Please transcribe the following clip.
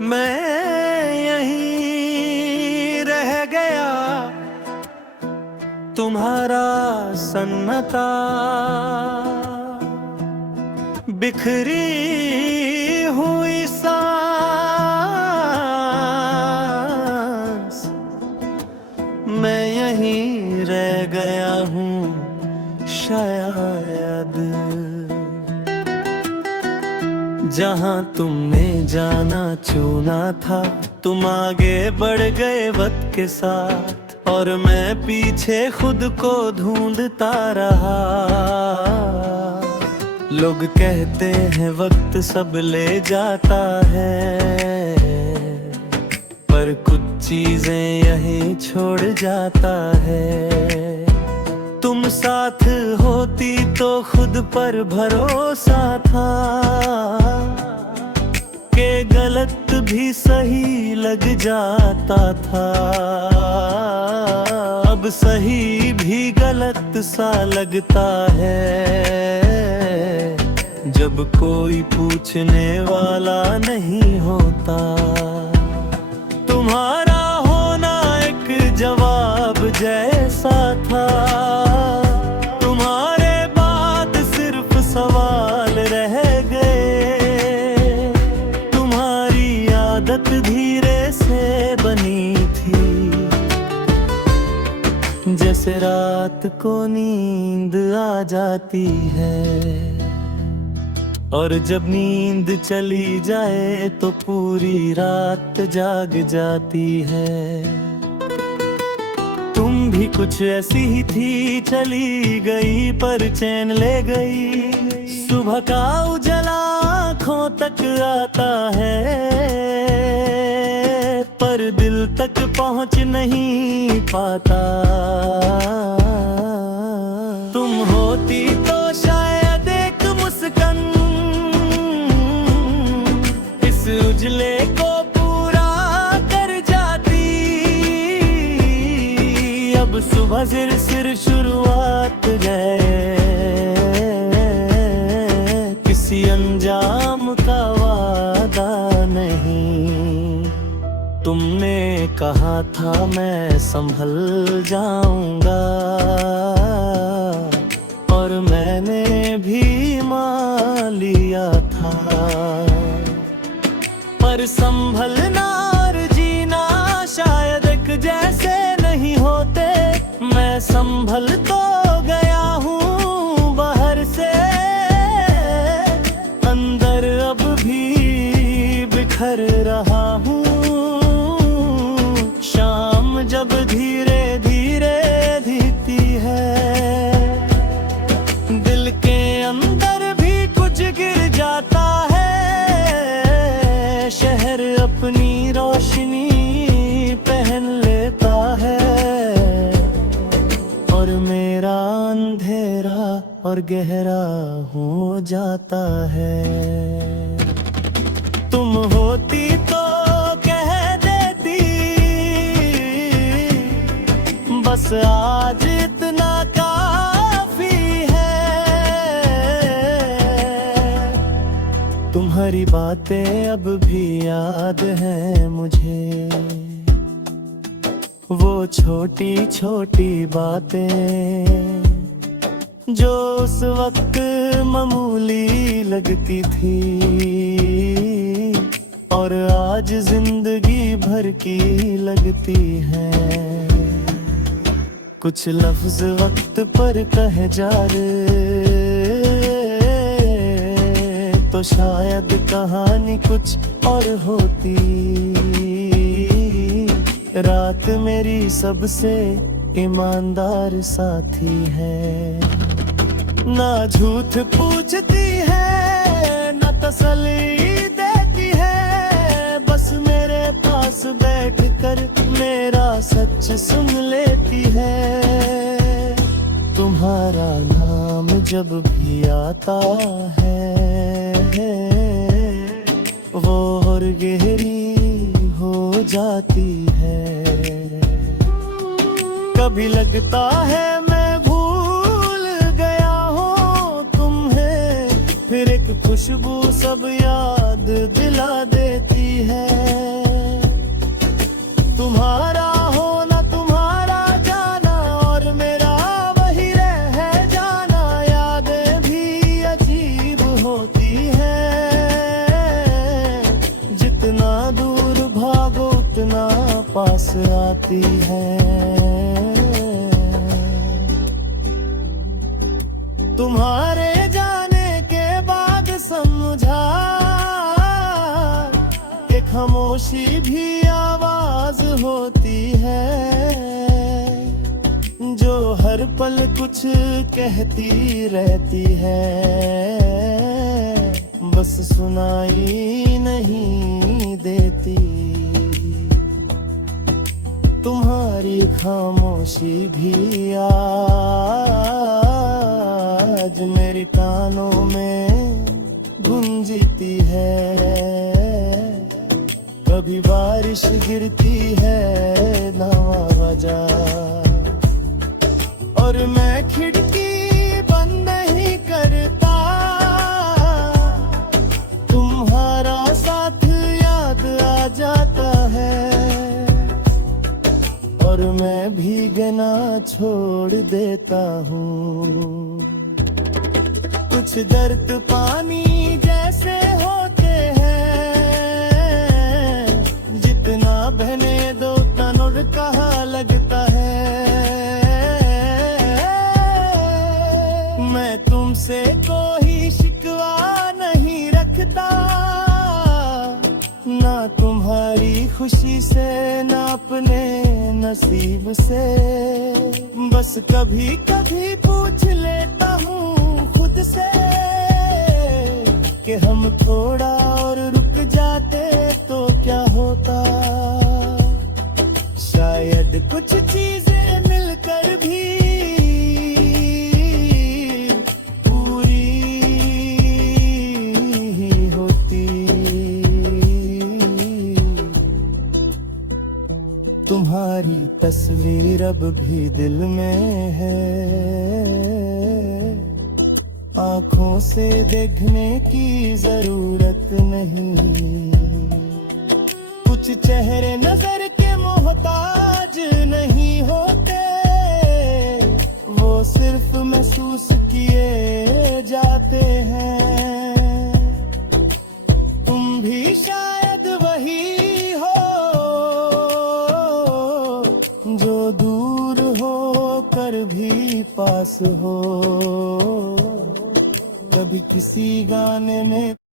मैं यहीं रह गया, तुम्हारा सन्नाटा बिखरी हुई सांस। मैं यहीं रह गया हूँ शायद, जहाँ तुमने जाना चुना था। तुम आगे बढ़ गए वक्त के साथ, और मैं पीछे खुद को ढूंढता रहा। लोग कहते हैं वक्त सब ले जाता है, पर कुछ चीजें यहीं छोड़ जाता है। तुम साथ होती तो खुद पर भरोसा था, के गलत भी सही लग जाता था। अब सही भी गलत सा लगता है, जब कोई पूछने वाला नहीं होता। तुम्हारा होना एक जवाब जैसा था, तुम्हारे बाद सिर्फ सवाल रह गए। तुम्हारी आदत धीरे से बनी थी, जैसे रात को नींद आ जाती है, और जब नींद चली जाए तो पूरी रात जाग जाती है। तुम भी कुछ ऐसी ही थी, चली गई पर चैन ले गई। सुबह का उजाला आँखों तक आता है, पर दिल तक पहुँच नहीं पाता। तुम होती तो शायद एक मुस्कान इस उजले को पूरा कर जाती। अब सुबह सिर शुरुआत है, किसी अंजाम का वादा नहीं। तुमने कहा था मैं संभल जाऊंगा, और मैंने भी मान लिया था। पर संभलना और जीना शायद एक जैसे नहीं होते। मैं संभल तो गया हूँ बाहर से, अंदर अब भी बिखर रहा हूँ। शाम जब धीरे धीरे दिखती है, दिल के अंदर भी कुछ गिर जाता है। शहर अपनी रोशनी पहन लेता है, और मेरा अंधेरा और गहरा हो जाता है। तुम होती तो कह देती, बस आज इतना काफी है। तुम्हारी बातें अब भी याद हैं मुझे, वो छोटी छोटी बातें जो उस वक्त मामूली लगती थी, और आज जिंदगी भर की लगती हैं। कुछ लफ्ज वक्त पर कहे जा तो शायद कहानी कुछ और होती। रात मेरी सबसे ईमानदार साथी है, ना झूठ पूछती है ना तसल्ली देती है। बस मेरे पास बैठकर मेरा सच सुन लेती है। तुम्हारा नाम जब भी आता है, वो और गहरी हो जाती है। कभी लगता है मैं भूल गया हूँ तुम्हें, फिर एक खुशबू सब याद दिला देती है। तुम्हारा होना तुम्हारा जाना और मेरा वही रह जाना, यादें भी अजीब होती है। जितना दूर भागो उतना पास आती है। तुम्हारे जाने के बाद समझा कि खामोशी भी आवाज होती है, जो हर पल कुछ कहती रहती है, बस सुनाई नहीं देती। तुम्हारी खामोशी भी आज मेरे कानों में गूंजती है। कभी बारिश गिरती है नवाजा, और मैं खिड़की बंद नहीं करता। तुम्हारा साथ याद आ जाता है, और मैं भीगना छोड़ देता हूँ। कुछ दर्द पानी जैसे होते हैं, जितना बहने दो तनुर कहा लगता है। मैं तुमसे कोई शिकवा नहीं रखता, ना तुम्हारी खुशी से ना अपने नसीब से। बस कभी कभी पूछ लेता हूँ खुद से कि हम थोड़ा और रुक जाते तो क्या होता। शायद कुछ चीजें मिलकर भी पूरी ही होती। तुम्हारी तस्वीर अब भी दिल में है, आंखों से देखने की जरूरत नहीं। कुछ चेहरे नजर के मोहताज नहीं होते, वो सिर्फ महसूस किए जाते हैं। तुम भी शायद वही हो जो दूर हो कर भी पास हो। कभी किसी गाने में